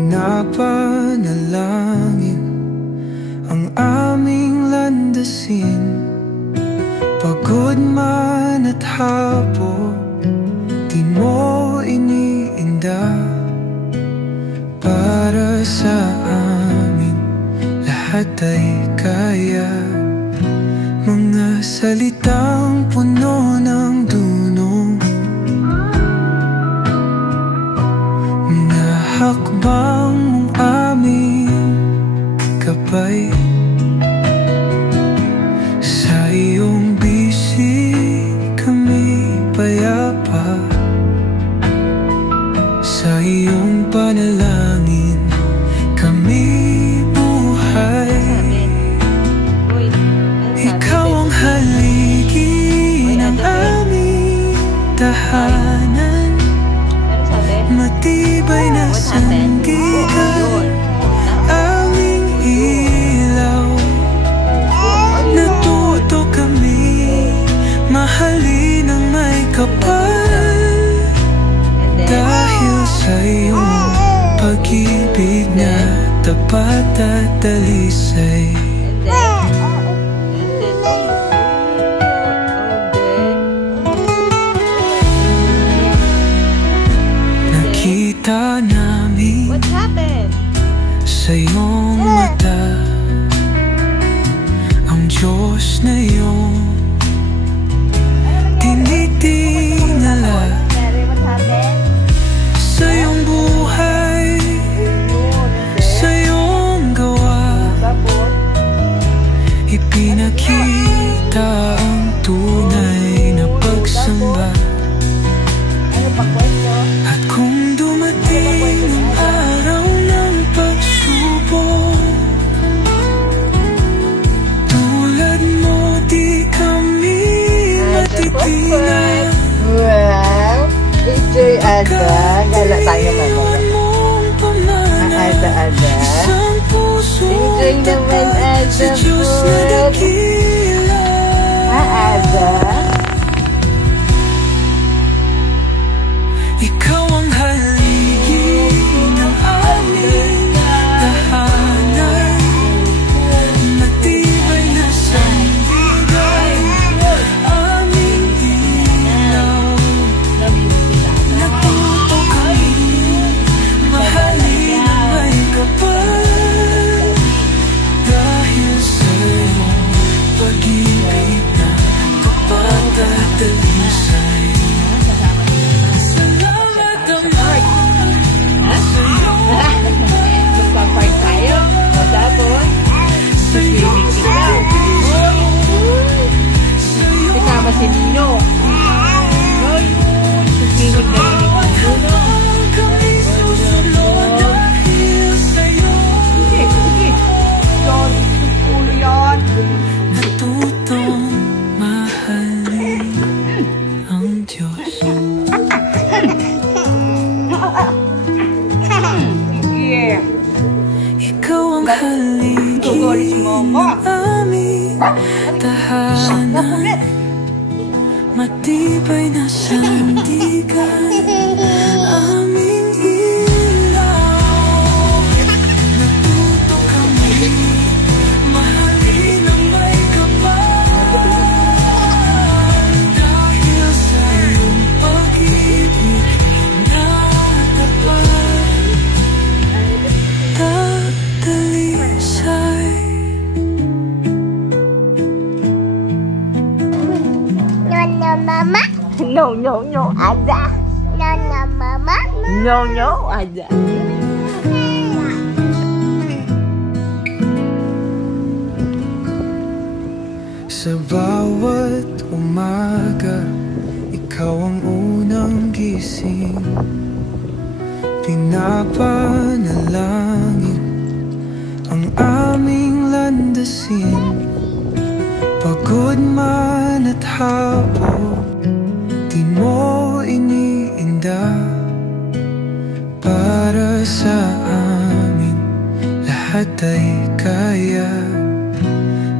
Pinapanalangin ang aming landasin. Pagod man at hapo, di mo iniinda. Para sa amin, lahat ay kaya. Mga salitang puno ng dunong, mga hakbang mong aming kapay. Sa iyong bisi kami payapa, sa iyong panalangin kami buhay. Ikaw ang haligi ng aming tahanan, matibay na sandigan, aming ilaw. Natuto kami mahalin ng may kapal, dahil sa iyong pag-ibig na tapat at dalisay. Nakita namin sa iyong mata ang Diyos na iyong tinitingala. Sa iyong buhay, sa iyong gawa, ipinakita ang tunay na pagsamba. At kung dumating ang araw ng pagsubok, tulad mo di kami matitinag. Wow! Enjoy ada, galak tayo mama. Ada. Enjoy naman ada food. Ada. Ikaw ang haligi ng aming tahanan, matibay na sandigan, aming ilaw. Natuto kami mahalin ang may kapal, dahil sa iyong pag-ibig na tapat at dalisay. Magpa-park tayo. Tapos, swimming ikaw. Kasama si Nino. Swimming na rin yung Nino. Sige. Yan, ulo yan. Natutong mahalin ang Diyos. Yeah. Ikaw ang haligi ng aming tahanan, matibay na sandigan, aming ilaw. Natuto kami mahalin ang may kapal, dahil sa iyong pag-ibig na tapat at dalisay. No, ada. Mama. No, ada. Sa bawat umaga, ikaw ang unang gising. Pinapanalangin ang aming landasin. Pagod man at hapo, di mo iniinda. Para sa amin, lahat ay kaya.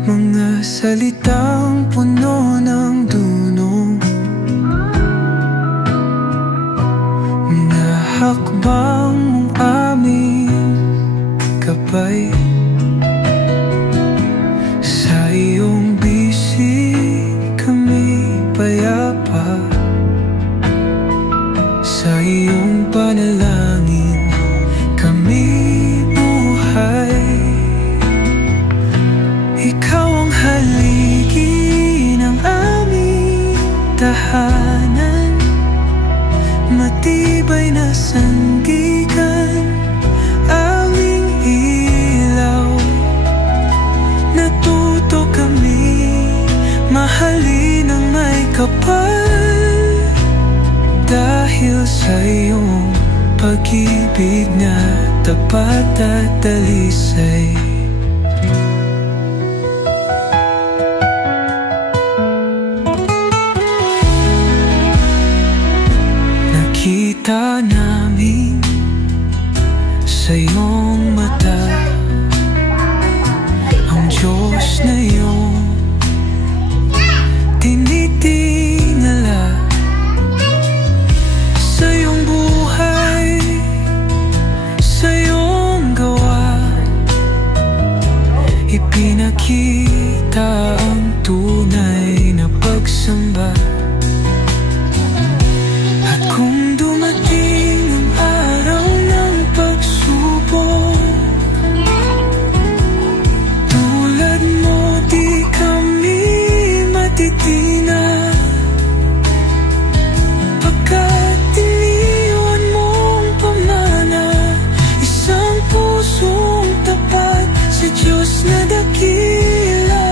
Mga salitang puno ng dunong, mga hakbang mong aming tapat at dalisay. Nakita namin sa iyong mata ang Diyos na iyong tinitingala sa iyong buhay, sa iyong gawa. Ipinakita ang tunay na pagsamba. At kung dumating ang araw ng pagsubok, tulad mo di kami matitinag, pagkat iniwan mong pamana isang pusong tapat sa Diyos na dakila.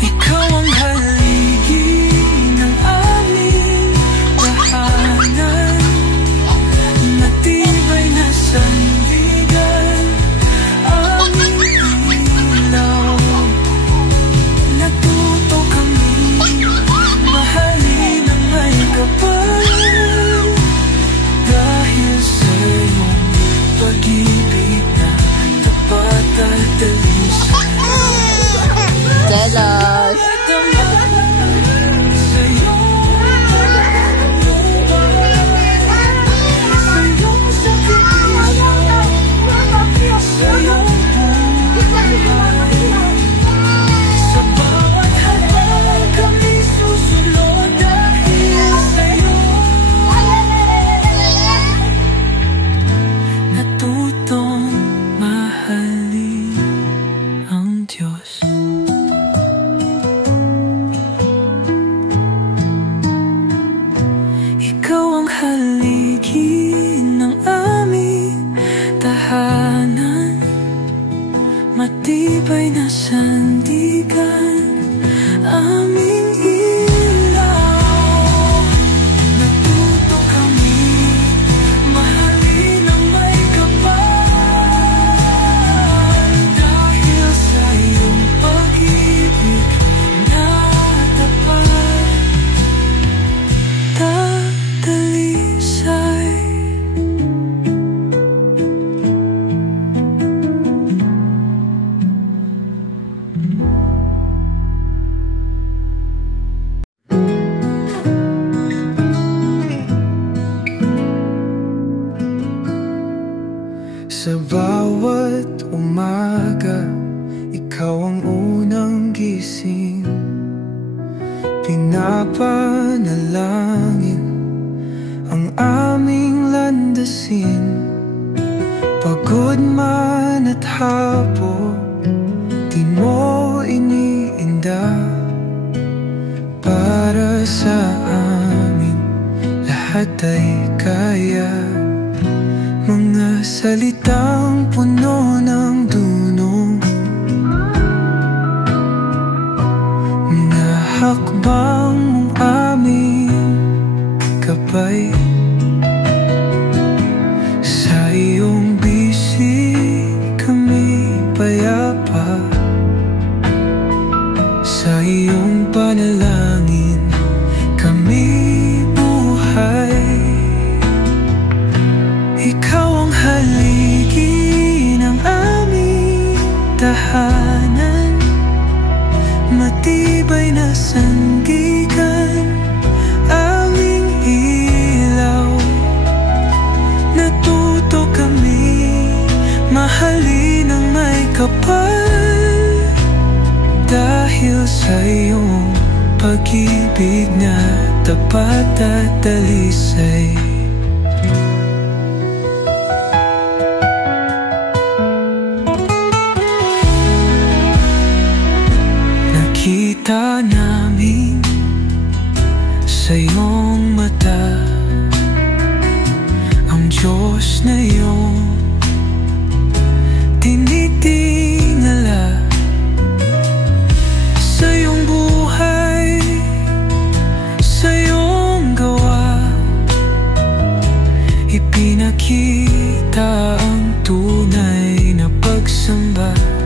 Ikaw ang haligi ng aming tahanan, matibay na sandigan, aming ilaw. Natuto kami mahalin ng may kapal, dahil sa iyong pag-ibig na tapat at dalisay. Jealous. Sa bawat hakbang kami susunod dahil sa'yo. Natutong mahalin ang Diyos. Ikaw ang haligi ng aming tahanan, matibay na sandigan, aming ilaw. Natuto kami mahalin ang may kapal, dahil sa iyong pag-ibig na tapat at dalisay. Sa bawat umaga, ikaw ang unang gising. Pinapanalangin ang aming landasin. Pagod man at hapo, di mo iniinda. Para sa amin, lahat ay kaya. Mga salitang puno ng dunong, mga hakbang mong aming kapay. Sa iyong bisig kami payapa, sa iyong panalangin kami buhay. Ikaw ang haligi ng aming tahanan, matibay na sandigan, aming ilaw. Natuto kami mahalin ang may kapal, dahil sa iyong pag-ibig na tapat at dalisay. Nakita namin sa iyong mata ang Diyos na iyong tinitingala sa iyong buhay, sa iyong gawa. di nakita ang tunay na pagsamba.